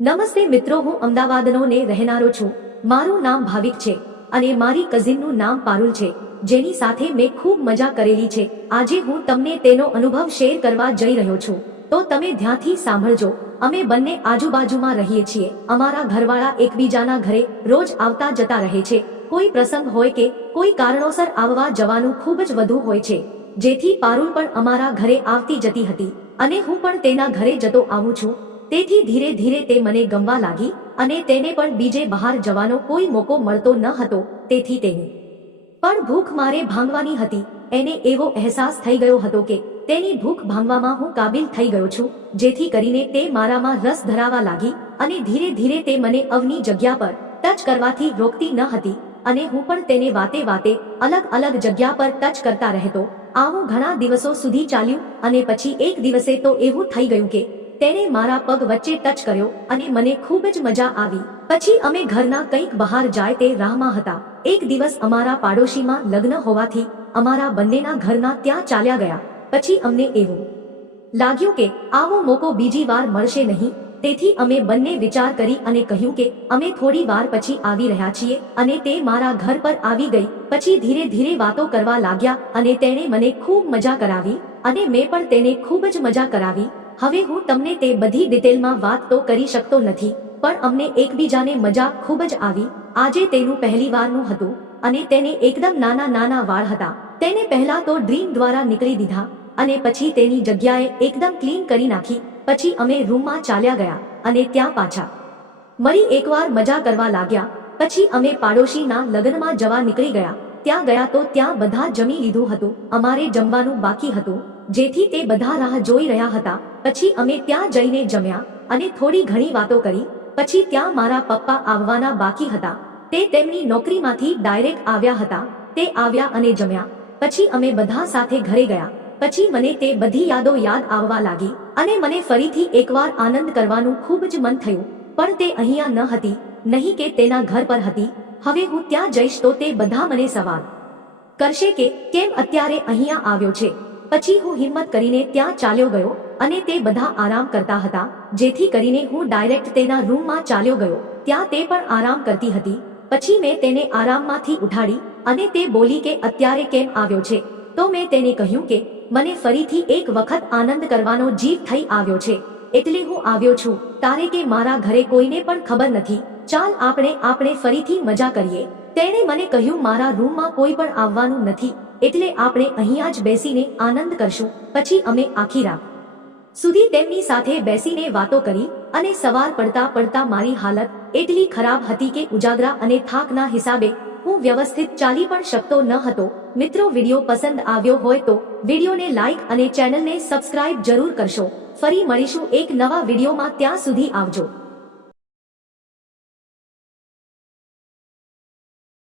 નમસ્તે મિત્રો, હું અમદાવાદનો ને રહેનારો છું. મારું નામ ભાવિક છે અને મારી કઝિનનું નામ પારુલ છે. જેની સાથે મેં ખૂબ મજા કરેલી છે. આજે હું તમને તેનો અનુભવ શેર કરવા જઈ રહ્યો છું. તો તમે ધ્યાનથી સાંભળજો. અમે બંને આજુબાજુમાં રહીએ છીએ. અમારા ઘરવાળા એકબીજાના ઘરે રોજ આવતા જતા રહે છે. કોઈ પ્રસંગ હોય કે કોઈ કારણોસર આવવા જવાનું ખૂબ જ વધુ હોય છે. જેથી પારુલ પણ અમારા ઘરે આવતી જતી હતી અને હું પણ તેના ઘરે જતો આવું છું. તેથી ધીરે ધીરે તે મને ગમવા લાગી અને તેને પણ બીજે બહાર જવાનો કોઈ મોકો મળતો ન હતો, તેથી તેની પણ ભૂખ મારે ભાંગવાની હતી. એને એવો અહેસાસ થઈ ગયો હતો કે તેની ભૂખ ભાંગવામાં હું કાબિલ થઈ ગયો છું, જેથી કરીને તે મારામાં રસ ધરાવા લાગી અને ધીરે ધીરે તે મને અવની જગ્યા પર ટચ કરવાથી રોકતી ન હતી અને હું પણ તેને વાતે વાતે અલગ અલગ જગ્યા પર ટચ કરતા રહેતો. આવું ઘણા દિવસો સુધી ચાલ્યું અને પછી એક દિવસે તો એવું થઈ ગયું કે તેણે મારા પગ વચ્ચે ટચ કર્યો અને મને ખૂબ જ મજા આવી. પછી અમે ઘરના કંઈક બહાર જાય તે રાહમાં હતા. એક દિવસ અમારા પાડોશીમાં લગ્ન હોવાથી અમારા બંનેના ઘરના ત્યાં ચાલ્યા ગયા. પછી અમને એવું લાગ્યું કે આવો મોકો બીજી વાર મળશે નહીં. તેથી અમે બંને વિચાર કરી અને કહ્યું કે અમે થોડી વાર પછી આવી રહ્યા છીએ અને તે મારા ઘર પર આવી ગઈ. પછી ધીરે ધીરે વાતો કરવા લાગ્યા અને તેણે મને ખૂબ મજા કરાવી અને મેં પણ તેને ખૂબ જ મજા કરાવી. હવે હું તમને તે બધી ડિટેલમાં વાત તો કરી શકતો નથી, પણ અમને એકબીજાને મજા ખૂબ જ આવી. આજે તેનું પહેલી વારનું હતું અને તેને એકદમ નાના નાના વાળ હતા. તેને પહેલા તો ડ્રીમ દ્વારા નીકળી દીધા અને પછી તેની જગ્યાએ એકદમ ક્લીન કરી નાખી. પછી અમે રૂમમાં ચાલ્યા ગયા અને ત્યાં પાછા. મરી એકવાર મજા કરવા લાગ્યા. પછી અમે પાડોશીના લગ્નમાં જવા નીકળી ગયા. ત્યાં ગયા તો ત્યાં બધા જમી લીધું હતું. અમારે જમવાનું બાકી હતું. જેથી તે બધા રાહ જોઈ રહ્યા હતા. પછી અમે ત્યાં જઈને જમ્યા અને થોડી ઘણી વાતો કરી. પછી ત્યાં મારા પપ્પા આવવાના બાકી હતા. તે તેમની નોકરીમાંથી ડાયરેક્ટ આવ્યા હતા. તે આવ્યા અને જમ્યા. પછી અમે બધા સાથે ઘરે ગયા. પછી મને તે બધી યાદો યાદ આવવા લાગી અને મને ફરીથી એકવાર આનંદ કરવાનું ખૂબ જ મન થયું. પણ તે અહીંયા ન હતી, નહીં કે તેના ઘર પર હતી. હવે હું ત્યાં જઈશ તો તે બધા મને સવાલ કરશે કે કેમ અત્યારે અહીંયા આવ્યો છે? પછી હું હિંમત કરીને ત્યાં ચાલ્યો ગયો અને તે બધા આરામ કરતા હતા, જેથી કરીને હું ડાયરેક્ટ તેના રૂમમાં ચાલ્યો ગયો, ત્યાં તે પણ આરામ કરતી હતી. પછી મેં તેને આરામમાંથી ઉઠાડી અને તે બોલી કે, અત્યારે કેમ આવ્યો છે? તો મેં તેને કહ્યું કે, મને ફરીથી એક વખત આનંદ કરવાનો જીવ થઈ આવ્યો છે, એટલે હું આવ્યો છું. તારે કે મારા ઘરે કોઈને પણ ખબર નથી. ચાલ આપણે આપણે ફરીથી મજા કરીએ. તેણે મને કહ્યું, મારા રૂમમાં કોઈ પણ આવવાનું નથી. એટલે આપણે અહીંયા જ બેસીને આનંદ કરશું, પછી અમે આખી રાત સુધી તેમની સાથે બેસીને વાતો કરી અને સવાર પડતા પડતા મારી હાલત એટલી ખરાબ હતી કે ઉજાગરા અને થાકના હિસાબે હું વ્યવસ્થિત ચાલી પણ શકતો ન હતો. મિત્રો, વીડિયો પસંદ આવ્યો હોય તો વિડીયોને લાઈક અને ચેનલને સબસ્ક્રાઇબ જરૂર કરશો. ફરી મળીશું એક નવા વિડીયોમાં, ત્યાં સુધી આવજો.